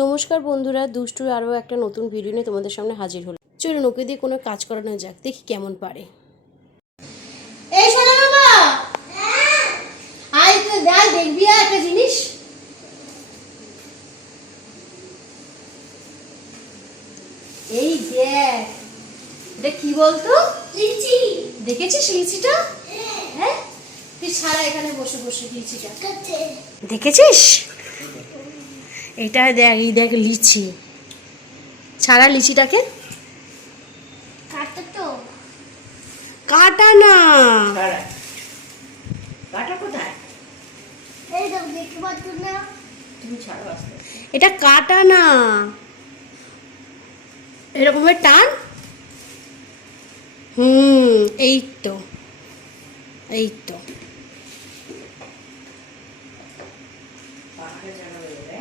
নমস্কার বন্ধুরা, দুষ্টুর আরও একটা নতুন ভিডিও নিয়ে তোমাদের সামনে হাজির হলো। চলুন ওকে দিয়ে কোনো কাজ করানো যাক, দেখি কেমন পারে। এই শোনো বাবা, আয় তো দেখ, দেখবি একটা জিনিস। এই দেখ, এটা কি বলতো? লিচি। দেখেছিস লিচিটা? হ্যাঁ, তুই ছাড়া এখানে বসে বসে লিচিটা দেখেছিস? এটা দেখ, এই দেখ লিচি। ছাড়া লিচিটাকে। কাটা তো কাটা না, কাটা কোথায়? এই তো দেখতে পাচ্ছ না? তুমি ছাড়ো আস্তে। এটা কাটা না, এরকম টান। এই তো, এই তো। পাহাড়ে জানা বেরোবে।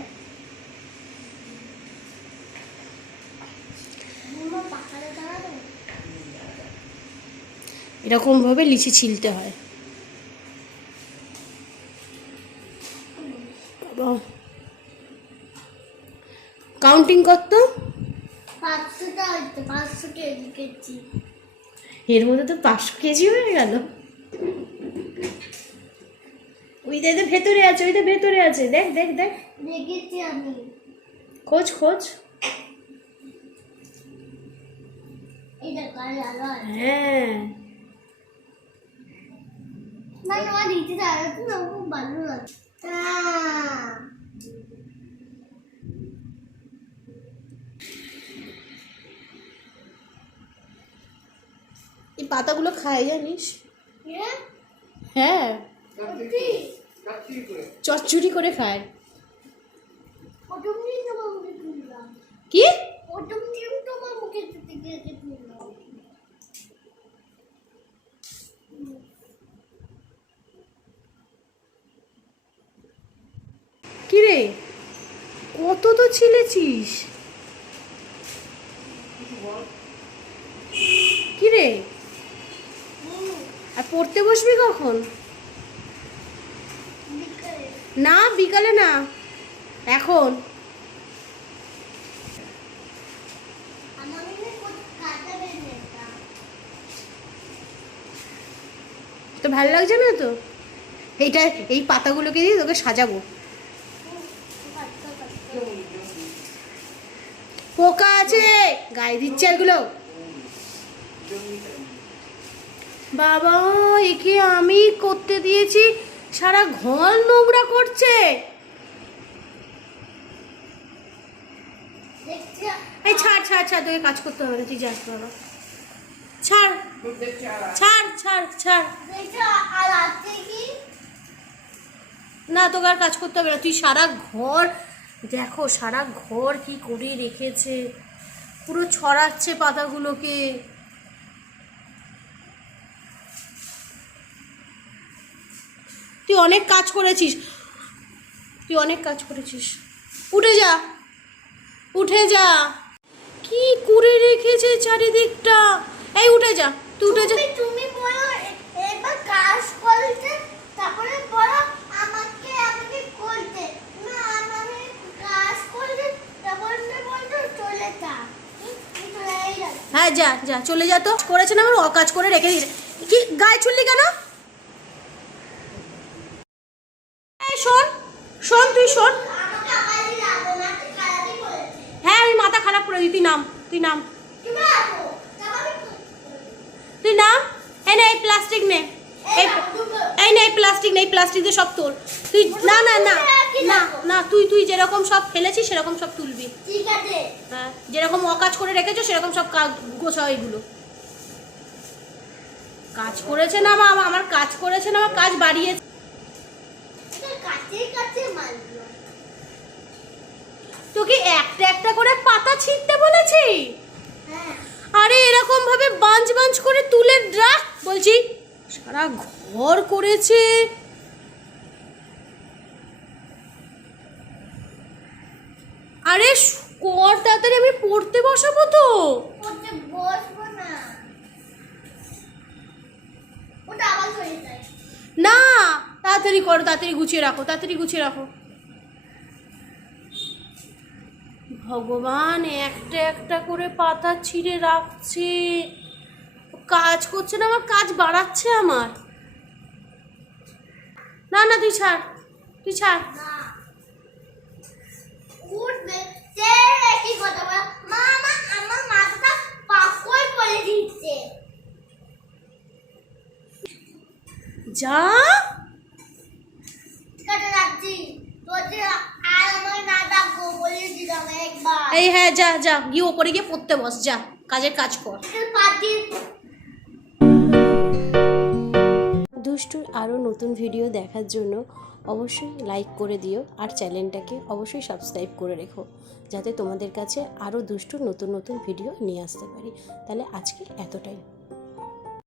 মামা পাখাটা দাঁড়ানো। এরকম ভাবে লিচি ছিলতে হয়। কাউন্টিং করতো 500টা হচ্ছে, 500 কেজি কেজি। এর মধ্যে তো 500 কেজি হয়ে গেল। ওই দেখ, ভেতরে আছে, ওইটা ভেতরে আছে, দেখ দেখ দেখ। দেখেছি আমি। খোঁজ খোঁজ। এটা কালার। হ্যাঁ, না না, নিচে দাঁড়াতে না, খুব ভালো লাগে। এই পাতাগুলো খায় জানিস? হ্যাঁ, চচ্চড়ি করে খায়। প্রথম দিন তোমার মুখে তুললাম। কি? প্রথম দিন তোমার মুখে থেকে তুললাম। কি রে, কত তো ছিলেছিস। কি রে, আর পড়তে বসবি কখন? না, বিকালে না, এখন। আমার কাটা বেরিয়ে তো ভালো লাগছে না তো? এইটা, এই পাতাগুলোকে দিয়ে তোকে সাজাবো। পোকা আছে, গায়ে দিচ্ছে এগুলো। বাবা, একে আমি করতে দিয়েছি, সারা ঘর নোংরা করছে। এই ছাড় ছাড় ছাড়, তোকে কাজ করতে হবে না, তুই যাস বাবা। ছাড় ছাড় ছাড় ছাড়। আর আছে কি? না, তোকে আর কাজ করতে হবে না, তুই সারা ঘর দেখো, সারা ঘর কি করে রেখেছে, পুরো ছড়াচ্ছে পাতাগুলোকে। তুই অনেক কাজ করেছিস, তুই অনেক কাজ করেছিস। উঠে যা, উঠে যা। কি করে রেখেছে চারিদিকটা। এই উঠে যা, তুই উঠে যা। তুমি বলো এবার কাজ করতে, তারপরে বলো আমাকে আমাকে করতে। না, আমি কাজ করতে, তারপরে বলতো চলে যা। চলে যা। হ্যাঁ যা যা, চলে যা। তো করেছে না, আমার অকাজ করে রেখে দিয়েছে। কি গায়ে ছুড়লি কেন? এই শোন শোন, তুই শোন। আমাকে আবার লাগবে না, তুই খারাপই করেছিস। হ্যাঁ, আমি মাথা খারাপ করে দিই। তুই নাম, তুই নাম, তুমি আসো, তারপরে তুই নাম। এই নে, এই প্লাস্টিক নে, এই নে, এই প্লাস্টিক নেই, প্লাস্টিক দিয়ে সব তোল তুই। না না না না না, তুই তুই যেরকম সব ফেলেছিস সেরকম সব তুলবি। ঠিক আছে। হ্যাঁ, যেরকম অকাজ করে রেখেছো সেরকম সব গোছা এগুলো। কাজ করেছে না মা, আমার কাজ করেছে না, আমার কাজ বাড়িয়েছে। এটা কাছে কাছে মারলো। তোকে একটা একটা করে পাতা ছিঁড়তে বলেছি। হ্যাঁ, আরে এরকম ভাবে বাঞ্চ বাঞ্চ করে তুলে রাখ বলছি। সারা ঘর করেছে। আরে কর তাড়াতাড়ি, আমি পড়তে বসাবো তো। ওতে বসবো না, ওটা আবার চলে যায়। না, তাড়াতাড়ি করো, তাড়াতাড়ি গুছিয়ে রাখো, তাড়াতাড়ি গুছিয়ে রাখো। ভগবান, একটা একটা করে পাতা ছিঁড়ে রাখছে, কাজ করছে না, আমার কাজ বাড়াচ্ছে আমার। না না, তুই ছাড়, তুই ছাড়। না উঠবে সে কি কথা বলে মা, আমার মাথাটা পাকল করে দিচ্ছে। যা, কাটে রাখছি তোর যে আর আমার না ডাকবো বলে দিলাম একবার। এই হ্যাঁ, যা যা, গিয়ে ওপরে গিয়ে পড়তে বস, যা কাজের কাজ কর। পাতি দুষ্টুর আরও নতুন ভিডিও দেখার জন্য অবশ্যই লাইক করে দিও, আর চ্যানেলটাকে অবশ্যই সাবস্ক্রাইব করে রেখো, যাতে তোমাদের কাছে আরও দুষ্টুর নতুন নতুন ভিডিও নিয়ে আসতে পারি। তাহলে আজকে এতটাই।